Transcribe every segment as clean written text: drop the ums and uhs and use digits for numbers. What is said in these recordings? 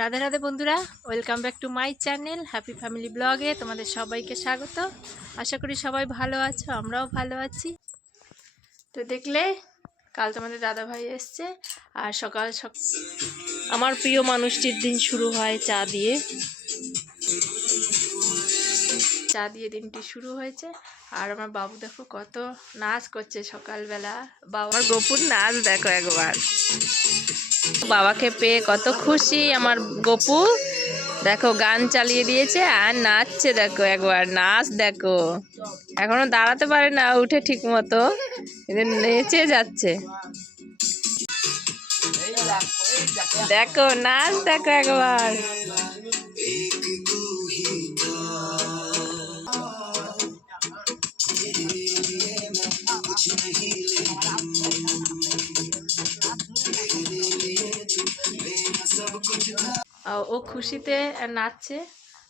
রাধে রাধে বন্ধুরা, welcome back to my channel happy family ব্লগে তোমাদের সবাইকে স্বাগত। আশা করি সবাই ভালো আছো, আমরাও ভালো আছি। তো দেখলে কাল তোমাদের দাদা ভাই এসছে, আর সকাল সকাল আমার প্রিয় মানুষটির দিন শুরু হয় চা দিয়ে। চা দিয়ে দিনটি শুরু হয়েছে। আর আমার বাবু দেখো কত নাচ করছে সকালবেলা। বাবার গোপুর নাচ দেখো একবার, বাবাকে পেয়ে কত খুশি আমার গপু। দেখো গান চালিয়ে দিয়েছে আর নাচছে, দেখো একবার নাচ দেখো। এখনো দাঁড়াতে পারে না উঠে ঠিক মতো, কিন্তু নেচে যাচ্ছে। দেখো নাচ দেখো একবার। ও খুশিতে নাচছে,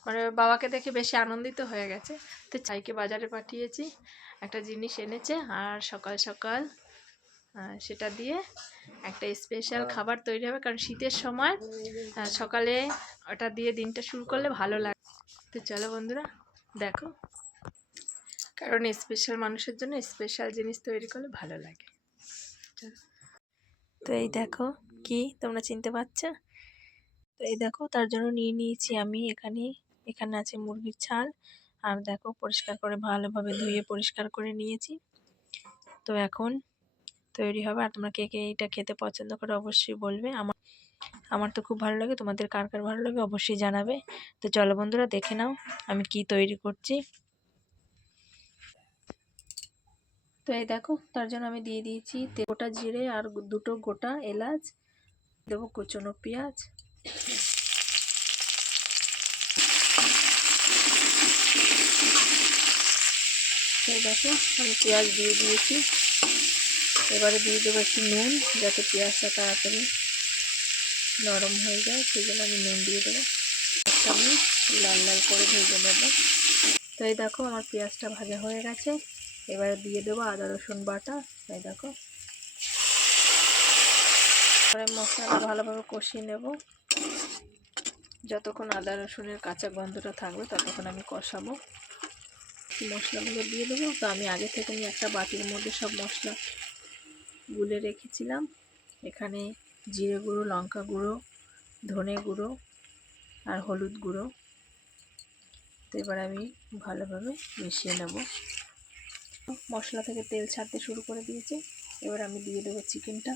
মানে বাবাকে দেখে বেশি আনন্দিত হয়ে গেছে। তো চাইকে বাজারে পাঠিয়েছি, একটা জিনিস এনেছে, আর সকাল সকাল সেটা দিয়ে একটা স্পেশাল খাবার তৈরি হবে, কারণ শীতের সময় সকালে ওটা দিয়ে দিনটা শুরু করলে ভালো লাগে। তো চলো বন্ধুরা দেখো, কারণ স্পেশাল মানুষের জন্য স্পেশাল জিনিস তৈরি করলে ভালো লাগে। তো এই দেখো, কি তোমরা চিনতে পারছো? তো এই দেখো, তার জন্য নিয়ে নিয়েছি আমি এখানে আছে মুরগির ছাল। আর দেখো পরিষ্কার করে ভালোভাবে ধুয়ে পরিষ্কার করে নিয়েছি। তো এখন তৈরি হবে। আর তোমরা কে কে এইটা খেতে পছন্দ করে অবশ্যই বলবে। আমার তো খুব ভালো লাগে, তোমাদের কার কার ভালো লাগে অবশ্যই জানাবে। তো চলো বন্ধুরা দেখে নাও আমি কি তৈরি করছি। তো এই দেখো, তার জন্য আমি দিয়ে দিয়েছি গোটা জিরে আর দুটো গোটা এলাচ, দেবো কুচনো পেঁয়াজ, তো দেখো আমি পেঁয়াজ দিয়ে দিয়েছি। এবারে দিয়ে দেবো একটু নুন, যাতে পেঁয়াজটা তাড়াতাড়ি নরম হয়ে যায়, সেই জন্য আমি নুন দিয়ে দেবো। আমি লাল লাল করে ভেজে নেবো। তো এই দেখো আমার পেঁয়াজটা ভাজা হয়ে গেছে। এবারে দিয়ে দেবো আদা রসুন বাটা। এই দেখো, এবারে মশলাটা ভালোভাবে কষিয়ে নেব। যতক্ষণ আদা রসুনের কাঁচা গন্ধটা থাকবে ততক্ষণ আমি কষাবো। মশলাগুলো দিয়ে দেবো। তো আমি আগে থেকে একটা বাটির মধ্যে সব মশলা গুলে রেখেছিলাম। এখানে জিরে গুঁড়ো, লঙ্কা গুঁড়ো, ধনে গুঁড়ো আর হলুদ গুঁড়ো। তো এবার আমি ভালোভাবে মিশিয়ে নেব। মশলা থেকে তেল ছাড়তে শুরু করে দিয়েছে। এবার আমি দিয়ে দেবো চিকেনটা।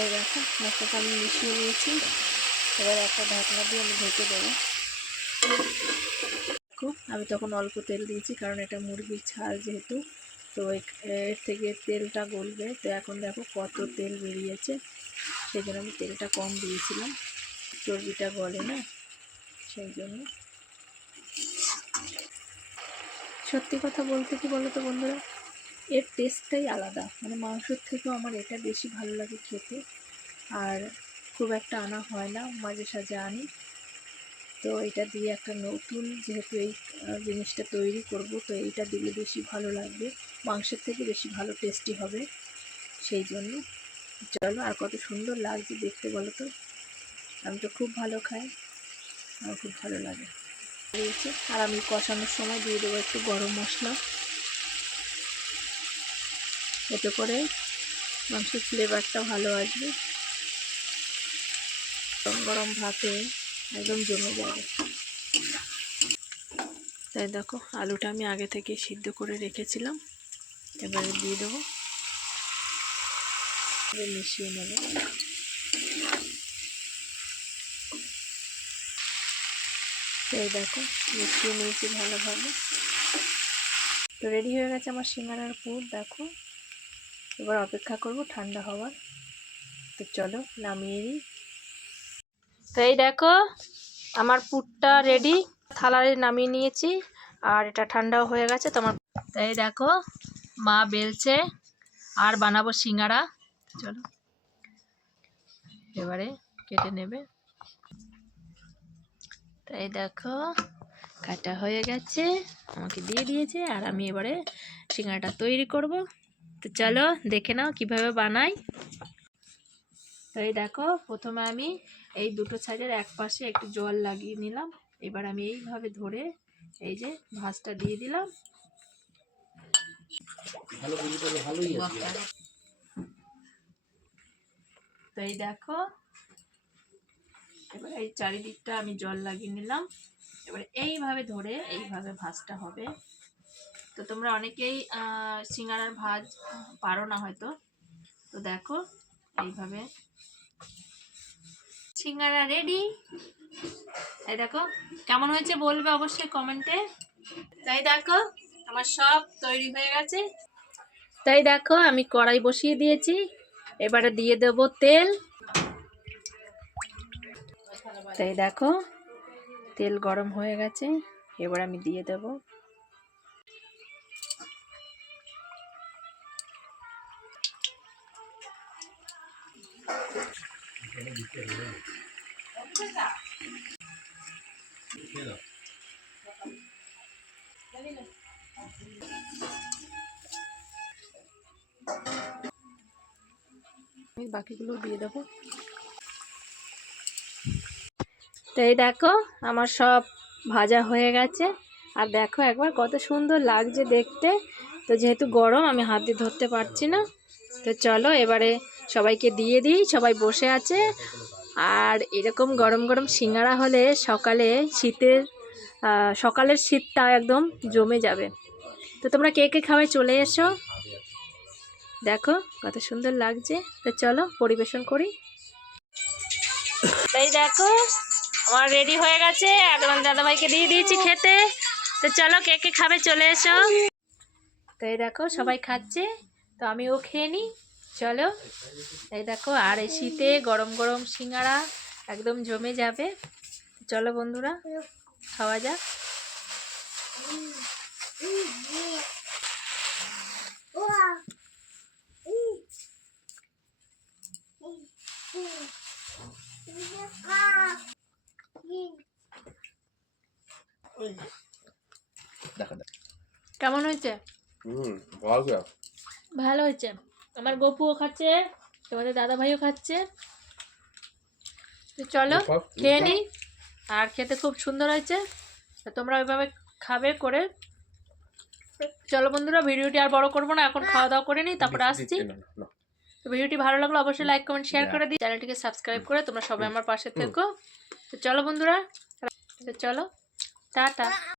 এই দেখো মশলাটা আমি মিশিয়ে নিয়েছি। এবার একটা ঢাকনা দিয়ে আমি ঢেকে দেবো। আমি তখন অল্প তেল দিয়েছি, কারণ এটা মুরগির ছাল যেহেতু, তো এর থেকে তেলটা গলবে। তো এখন দেখো কত তেল বেরিয়েছে, সেই জন্য আমি তেলটা কম দিয়েছিলাম, চর্বিটা গলে না সেই জন্য। সত্যি কথা বলতে কি বলো তো বন্ধুরা, এর টেস্টটাই আলাদা, মানে মাংসের থেকেও আমার এটা বেশি ভালো লাগে খেতে। আর খুব একটা আনা হয় না, মাঝে সাঝে আনি। তো এটা দিয়ে একটা নতুন যেহেতু এই জিনিসটা তৈরি করব, তো এইটা দিলে বেশি ভালো লাগবে, মাংসের থেকে বেশি ভালো টেস্টি হবে, সেই জন্য। চলো, আর কত সুন্দর লাগছে দেখতে বলো তো। আমি তো খুব ভালো খাই, আমার খুব ভালো লাগে। আর আমি কষানোর সময় দিয়ে দেবো একটু গরম মশলা, এতে করে মাংসের ফ্লেভারটা ভালো আসবে। গরম গরম ভাতে একদম জমে যাবে। তাই দেখো আলুটা আমি আগে থেকে সিদ্ধ করে রেখেছিলাম, এবারে দিয়ে দেবো, মিশিয়ে নেব। এই দেখো মিশিয়ে নিয়েছি ভালোভাবে। তো রেডি হয়ে গেছে আমার সিঙ্গারার পুর। দেখো এবার অপেক্ষা করব ঠান্ডা হওয়ার। তো চলো নামিয়ে নিই। তো এই দেখো আমার পুরটা রেডি, থালায় নামিয়ে নিয়েছি, আর এটা ঠান্ডাও হয়ে গেছে তোমার। তো এই দেখো মা বেলছে, আর বানাবো সিঙ্গারা। চলো এবারে কেটে নেবে। তাই দেখো, কাটা হয়ে গেছে, আমাকে দিয়ে দিয়েছে। আর আমি এবারে সিঙ্গাড়াটা তৈরি করব। তো চলো দেখে নাও কিভাবে বানাই। তো এই দেখো, প্রথমে আমি এই দুটো সাইডের এক পাশে একটু জল লাগিয়ে নিলাম। এবার আমি এইভাবে ধরে এই যে ভাঁজটা দিয়ে দিলাম। তো এই দেখো, এবার এই চারিদিকটা আমি জল লাগিয়ে নিলাম। এবারে এইভাবে ধরে এইভাবে ভাঁজটা হবে। তো তোমরা অনেকেই সিঙ্গাড়ার ভাঁজ পারো না হয়তো। তো দেখো এইভাবে সিঙ্গাড়া রেডি। এই দেখো কেমন হয়েছে বলবে অবশ্যই কমেন্টে। তাই দেখো আমার সব তৈরি হয়ে গেছে। তাই দেখো আমি কড়াই বসিয়ে দিয়েছি, এবারে দিয়ে দেব তেল। তাই দেখো তেল গরম হয়ে গেছে, এবার আমি দিয়ে দেব আমি বাকিগুলো দিয়ে দেবো। তো এই দেখো আমার সব ভাজা হয়ে গেছে। আর দেখো একবার কত সুন্দর লাগছে দেখতে। তো যেহেতু গরম আমি হাত দিয়ে ধরতে পারছি না। তো চলো এবারে সবাইকে দিয়ে দিই, সবাই বসে আছে। আর এরকম গরম গরম সিঙ্গাড়া হলে সকালের শীতটা একদম জমে যাবে। তো তোমরা কে কে খাবে চলে এসো। দেখো কত সুন্দর লাগছে। তো চলো পরিবেশন করি। তাই দেখো আমার রেডি হয়ে গেছে, আর তোমার দাদাভাইকে দিয়ে দিয়েছি খেতে। তো চলো কে কে খাবে চলে এসো। তো এই দেখো সবাই খাচ্ছে, তো আমিও খেয়ে নিই। চলো এই দেখো, আর এই শীতে গরম গরম সিঙ্গাড়া একদম জমে যাবে। চলো বন্ধুরা খাওয়া যাক। কেমন হয়েছে? ভালো হয়েছে। আমার গপুও খাচ্ছে, তোমাদের দাদা ভাইও খাচ্ছে। তো চলো খেয়ে নিই। আর খেতে খুব সুন্দর হয়েছে। তো তোমরা ওইভাবে খাবে করে। চলো বন্ধুরা ভিডিওটি আর বড় করবো না, এখন খাওয়া দাওয়া করে নিই, তারপরে আসছি। তো ভিডিওটি ভালো লাগলো অবশ্যই লাইক কমেন্ট শেয়ার করে দিই, চ্যানেলটিকে সাবস্ক্রাইব করে তোমরা সবাই আমার পাশে থেকো। তো চলো বন্ধুরা, তো চলো টাটা।